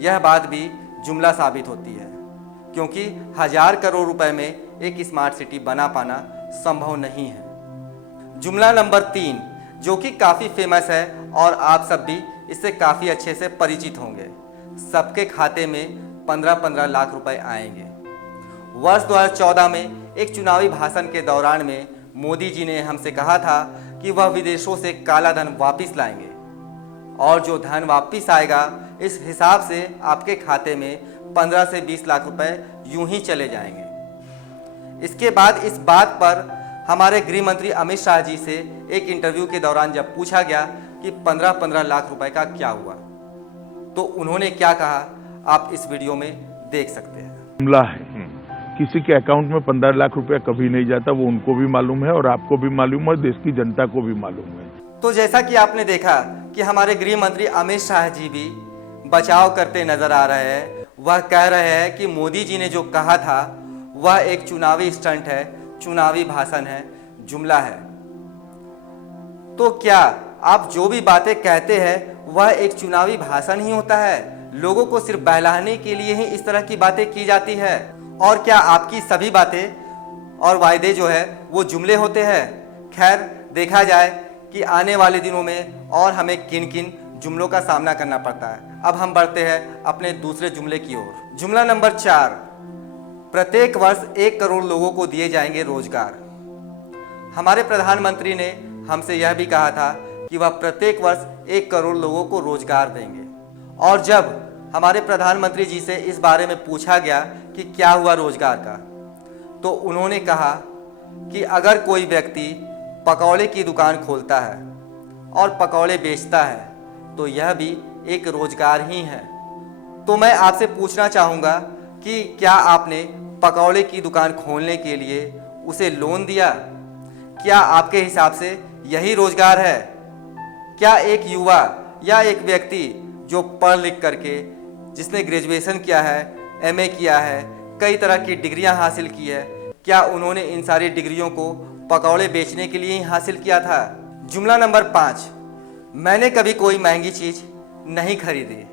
यह बात भी जुमला साबित होती है, क्योंकि 1000 करोड़ रुपए में एक स्मार्ट सिटी बना पाना संभव नहीं है। जुमला नंबर 3, जो कि काफ़ी फेमस है और आप सब भी इससे काफ़ी अच्छे से परिचित होंगे। सबके खाते में 15-15 लाख रुपए आएंगे। वर्ष 2014 में एक चुनावी भाषण के दौरान में मोदी जी ने हमसे कहा था कि वह विदेशों से काला धन वापस लाएंगे और जो धन वापस आएगा इस हिसाब से आपके खाते में 15 से 20 लाख रुपए यूं ही चले जाएंगे। इसके बाद इस बात पर हमारे गृह मंत्री अमित शाह जी से एक इंटरव्यू के दौरान जब पूछा गया कि 15-15 लाख रुपए का क्या हुआ, तो उन्होंने क्या कहा आप इस वीडियो में देख सकते हैं। जुमला है, किसी के अकाउंट में 15 लाख रुपया कभी नहीं जाता, वो उनको भी मालूम है और आपको भी मालूम है, देश की जनता को भी मालूम है। तो जैसा कि आपने देखा कि हमारे गृह मंत्री अमित शाह जी भी बचाव करते नजर आ रहे हैं। वह कह रहे हैं कि मोदी जी ने जो कहा था वह एक चुनावी स्टंट है, चुनावी भाषण है, जुमला है। तो क्या आप जो भी बातें कहते हैं वह एक चुनावी भाषण ही होता है? लोगों को सिर्फ बहलाने के लिए ही इस तरह की बातें की जाती है? और क्या आपकी सभी बातें और वायदे जो है वो जुमले होते हैं? खैर, देखा जाए कि आने वाले दिनों में और हमें किन किन जुमलों का सामना करना पड़ता है। अब हम बढ़ते हैं अपने दूसरे जुमले की ओर। जुमला नंबर 4, प्रत्येक वर्ष 1 करोड़ लोगों को दिए जाएंगे रोजगार। हमारे प्रधानमंत्री ने हमसे यह भी कहा था कि वह प्रत्येक वर्ष 1 करोड़ लोगों को रोजगार देंगे। और जब हमारे प्रधानमंत्री जी से इस बारे में पूछा गया कि क्या हुआ रोजगार का, तो उन्होंने कहा कि अगर कोई व्यक्ति पकौड़े की दुकान खोलता है और पकौड़े बेचता है तो यह भी एक रोजगार ही है। तो मैं आपसे पूछना चाहूँगा कि क्या आपने पकौड़े की दुकान खोलने के लिए उसे लोन दिया? क्या आपके हिसाब से यही रोजगार है? क्या एक युवा या एक व्यक्ति जो पढ़ लिख करके, जिसने ग्रेजुएशन किया है, एमए किया है, कई तरह की डिग्रियां हासिल की है, क्या उन्होंने इन सारी डिग्रियों को पकौड़े बेचने के लिए ही हासिल किया था? जुमला नंबर 5, मैंने कभी कोई महंगी चीज नहीं खरीदी।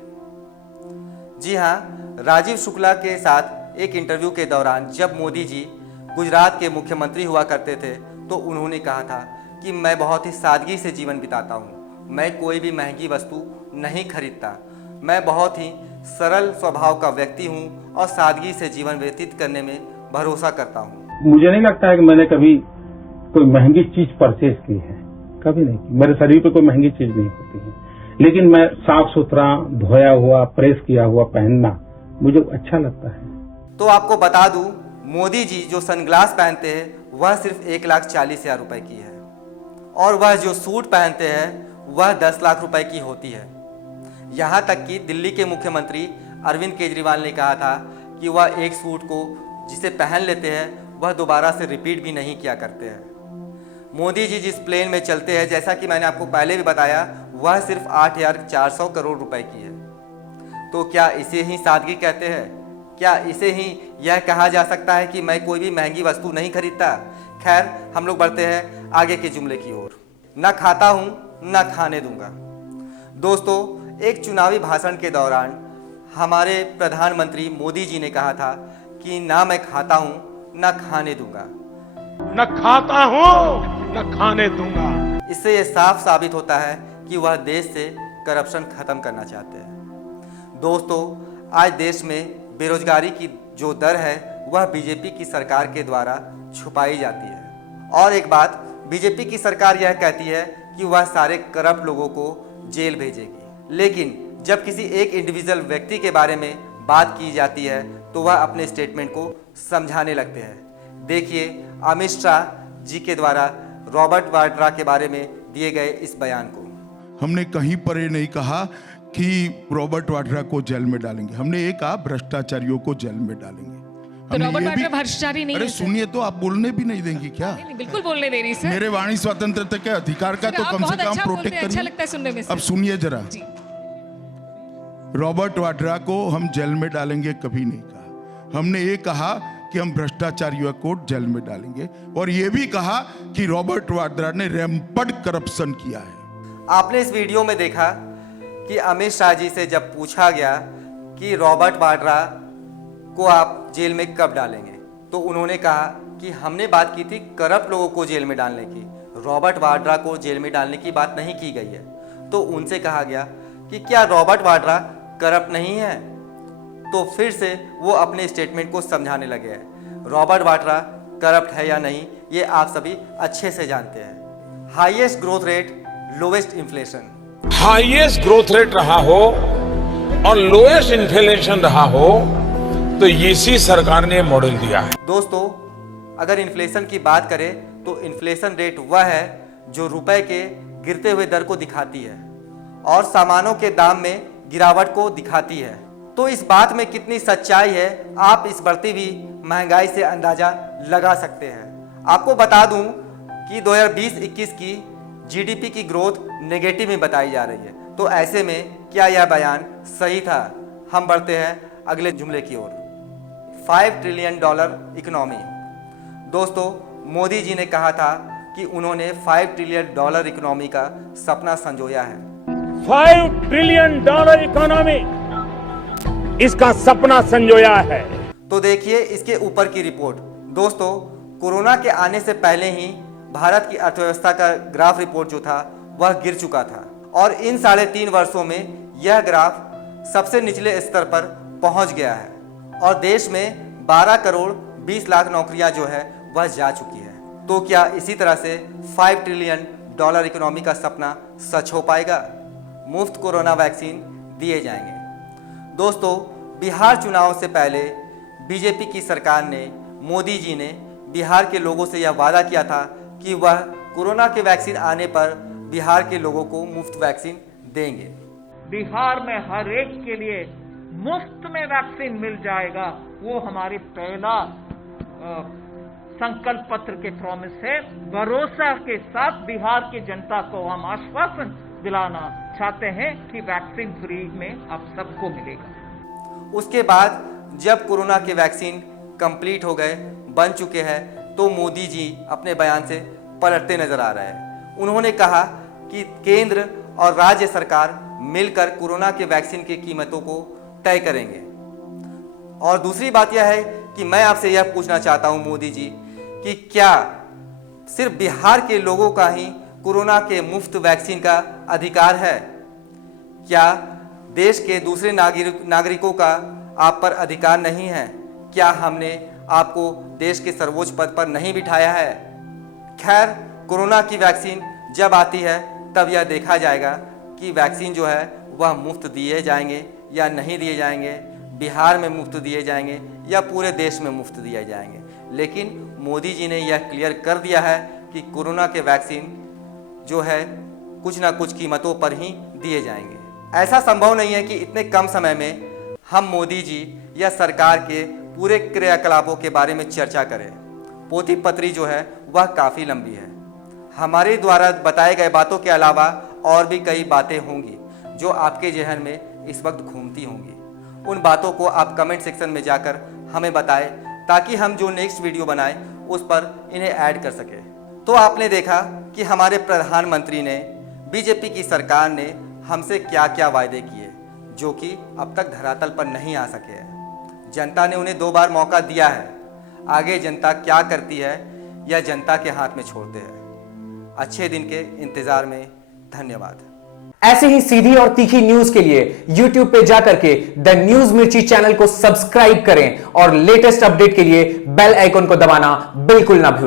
जी हाँ, राजीव शुक्ला के साथ एक इंटरव्यू के दौरान जब मोदी जी गुजरात के मुख्यमंत्री हुआ करते थे तो उन्होंने कहा था कि मैं बहुत ही सादगी से जीवन बिताता हूँ, मैं कोई भी महंगी वस्तु नहीं खरीदता, मैं बहुत ही सरल स्वभाव का व्यक्ति हूँ और सादगी से जीवन व्यतीत करने में भरोसा करता हूँ। मुझे नहीं लगता है कि मैंने कभी कोई महंगी चीज परचेज की है, कभी नहीं की। मेरे शरीर पे कोई महंगी चीज नहीं होती है, लेकिन मैं साफ सुथरा, धोया हुआ, प्रेस किया हुआ पहनना मुझे अच्छा लगता है। तो आपको बता दूं, मोदी जी जो सनग्लास पहनते हैं वह सिर्फ 1,40,000 रुपए की है और वह जो सूट पहनते हैं वह 10 लाख रुपए की होती है। यहाँ तक कि दिल्ली के मुख्यमंत्री अरविंद केजरीवाल ने कहा था कि वह एक सूट को जिसे पहन लेते हैं वह दोबारा से रिपीट भी नहीं किया करते हैं। मोदी जी जिस प्लेन में चलते हैं, जैसा कि मैंने आपको पहले भी बताया, वह सिर्फ 8,400 करोड़ रुपए की है। तो क्या इसे ही सादगी कहते हैं? क्या इसे ही यह कहा जा सकता है कि मैं कोई भी महंगी वस्तु नहीं खरीदता? खैर, हम लोग बढ़ते हैं आगे के जुमले की ओर। न खाता हूँ न खाने दूंगा। दोस्तों, एक चुनावी भाषण के दौरान हमारे प्रधानमंत्री मोदी जी ने कहा था कि ना मैं खाता हूँ न खाने दूंगा। न खाता हूँ न खाने दूंगा। इससे यह साफ साबित होता है कि वह देश से करप्शन खत्म करना चाहते हैं। दोस्तों, आज देश में बेरोजगारी की जो दर है वह बीजेपी की सरकार के द्वारा छुपाई जाती है। और एक बात, बीजेपी की सरकार यह कहती है कि वह सारे करप्ट लोगों को जेल भेजेगी, लेकिन जब किसी एक इंडिविजुअल व्यक्ति के बारे में बात की जाती है तो वह अपने स्टेटमेंट को समझाने लगते हैं। देखिए अमित शाह जी के द्वारा रॉबर्ट वाड्रा के बारे में दिए गए इस बयान को। हमने कहीं पर ये नहीं कहा कि रॉबर्ट वाड्रा को जेल में डालेंगे, हमने ये कहा भ्रष्टाचारियों को जेल में डालेंगे। तो रॉबर्ट वाड्रा भ्रष्टाचारी नहीं है। अरे सुनिए, तो आप बोलने भी नहीं देंगी क्या? नहीं, बिल्कुल बोलने दे रही सर। मेरे वाणी स्वतंत्रता के अधिकार का तो कम से कम प्रोटेक्ट करिए। अच्छा लगता है सुनने में। अब सुनिए जरा, रॉबर्ट वाड्रा को हम जेल में डालेंगे कभी नहीं कहा। हमने ये कहा कि हम भ्रष्टाचारियों को जेल में डालेंगे और ये भी कहा कि रॉबर्ट वाड्रा ने रैंपड करप्शन किया है। आपने इस वीडियो में देखा कि अमित शाह जी से जब पूछा गया कि रॉबर्ट वाड्रा को आप जेल में कब डालेंगे, तो उन्होंने कहा कि हमने बात की थी करप्ट लोगों को जेल में डालने की, रॉबर्ट वाड्रा को जेल में डालने की बात नहीं की गई है। तो उनसे कहा गया कि क्या रॉबर्ट वाड्रा करप्ट नहीं है, तो फिर से वो अपने स्टेटमेंट को समझाने लगे हैं। रॉबर्ट वाड्रा करप्ट है या नहीं ये आप सभी अच्छे से जानते हैं। Highest growth rate, lowest inflation, highest growth rate रहा हो और लोएस्ट इन्फ्लेशन रहा हो तो इसी सरकार ने मॉडल दिया है। दोस्तों अगर इन्फ्लेशन की बात करें तो इन्फ्लेशन रेट वह है जो रुपए के गिरते हुए दर को दिखाती है और सामानों के दाम में गिरावट को दिखाती है। तो इस बात में कितनी सच्चाई है आप इस बढ़ती हुई महंगाई से अंदाजा लगा सकते हैं। आपको बता दूं कि 2020-21 की जीडीपी की ग्रोथ नेगेटिव में बताई जा रही है। तो ऐसे में क्या यह बयान सही था? हम बढ़ते हैं अगले जुमले की ओर। $5 ट्रिलियन इकोनॉमी। दोस्तों मोदी जी ने कहा था कि उन्होंने $5 ट्रिलियन इकोनॉमी का सपना संजोया है। $5 ट्रिलियन इकोनॉमी, इसका सपना संजोया है। तो देखिए इसके ऊपर की रिपोर्ट। दोस्तों कोरोना के आने से पहले ही भारत की अर्थव्यवस्था का ग्राफ रिपोर्ट जो था वह गिर चुका था और इन 3.5 वर्षों में यह ग्राफ सबसे निचले स्तर पर पहुंच गया है और देश में 12 करोड़ 20 लाख नौकरियां जो है वह जा चुकी है। तो क्या इसी तरह से $5 ट्रिलियन इकोनॉमी का सपना सच हो पाएगा? मुफ्त कोरोना वैक्सीन दिए जाएंगे। दोस्तों बिहार चुनाव से पहले बीजेपी की सरकार ने, मोदी जी ने बिहार के लोगों से यह वादा किया था कि वह कोरोना के वैक्सीन आने पर बिहार के लोगों को मुफ्त वैक्सीन देंगे। बिहार में हर एक के लिए मुफ्त में वैक्सीन मिल जाएगा, वो हमारी पहला संकल्प पत्र के प्रॉमिस है। भरोसा के साथ बिहार की जनता को हम आश्वासन दिलाना चाहते हैं कि वैक्सीन फ्री में आप सबको मिलेगा। उसके बाद जब कोरोना के वैक्सीन कंप्लीट हो गए, बन चुके हैं, तो मोदी जी अपने बयान से पलटते नजर आ रहे हैं। उन्होंने कहा कि केंद्र और राज्य सरकार मिलकर कोरोना के वैक्सीन की कीमतों को तय करेंगे। और दूसरी बात यह है कि मैं आपसे यह पूछना चाहता हूं मोदी जी कि क्या सिर्फ बिहार के लोगों का ही कोरोना के मुफ्त वैक्सीन का अधिकार है? क्या देश के दूसरे नागरिकों का आप पर अधिकार नहीं है? क्या हमने आपको देश के सर्वोच्च पद पर नहीं बिठाया है? खैर कोरोना की वैक्सीन जब आती है तब यह देखा जाएगा कि वैक्सीन जो है वह मुफ्त दिए जाएंगे या नहीं दिए जाएंगे, बिहार में मुफ्त दिए जाएंगे या पूरे देश में मुफ्त दिए जाएंगे। लेकिन मोदी जी ने यह क्लियर कर दिया है कि कोरोना के वैक्सीन जो है कुछ ना कुछ कीमतों पर ही दिए जाएंगे। ऐसा संभव नहीं है कि इतने कम समय में हम मोदी जी या सरकार के पूरे क्रियाकलापों के बारे में चर्चा करें। पोथी पत्री जो है वह काफ़ी लंबी है। हमारे द्वारा बताए गए बातों के अलावा और भी कई बातें होंगी जो आपके जहन में इस वक्त घूमती होंगी। उन बातों को आप कमेंट सेक्शन में जाकर हमें बताएं ताकि हम जो नेक्स्ट वीडियो बनाएं उस पर इन्हें ऐड कर सकें। तो आपने देखा कि हमारे प्रधानमंत्री ने, बीजेपी की सरकार ने हमसे क्या क्या वायदे किए जो कि अब तक धरातल पर नहीं आ सके हैं। जनता ने उन्हें 2 बार मौका दिया है। आगे जनता क्या करती है यह जनता के हाथ में छोड़ते हैं। अच्छे दिन के इंतजार में धन्यवाद। ऐसे ही सीधी और तीखी न्यूज के लिए YouTube पे जाकर के द न्यूज मिर्ची चैनल को सब्सक्राइब करें और लेटेस्ट अपडेट के लिए बेल आइकन को दबाना बिल्कुल ना भूलें।